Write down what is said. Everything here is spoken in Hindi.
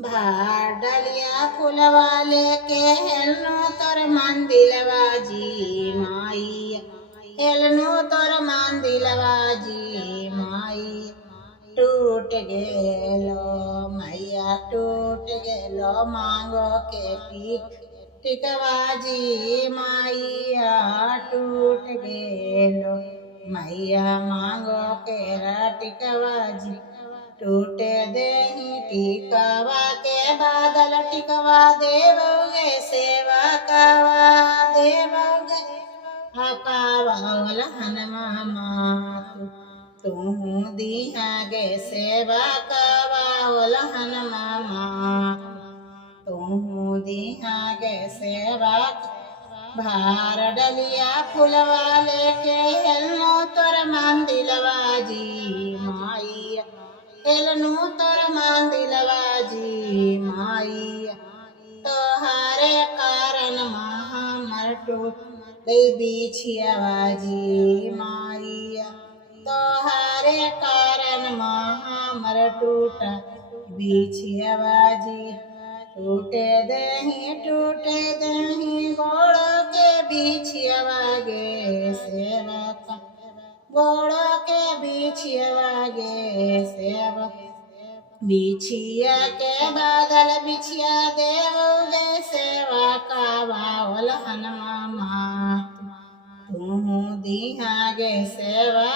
भार डलिया फुलवा लेके हेलनो तोर मंदिलवा जी माई, हेलनो तोर मंदिलवा जी माई। टूट गेलो मैया टूट गेलो मांगो के टिकवा जी मैया टूट गेलो मैया मांगो के टिकवा जी। टूटे देही टिकवा के बादल टिकवा देवोगे सेवा कवा देवोगे हकावाल हनुमा तू दिहा गे सेवा कवाल हनुमा तू दिहा गे सेवा। भार डलिया फुलवा लेके हेलनो तोर मंदिलवा जी माई, हेलनो तोर मंदिलवा जी माई। तोहारे कारण हमर टूट गई बिछियावा जी माई, तोहारे कारण हमर टूट बिछियावा जी। टूटे दही गोड़ के बिछियावा गे सेवक, गोड़ के बिछियावा गे सेवक। बिछिया के बादल बिछिया देवोगे सेवा कवाल हनुमा तू दिहा गे सेवा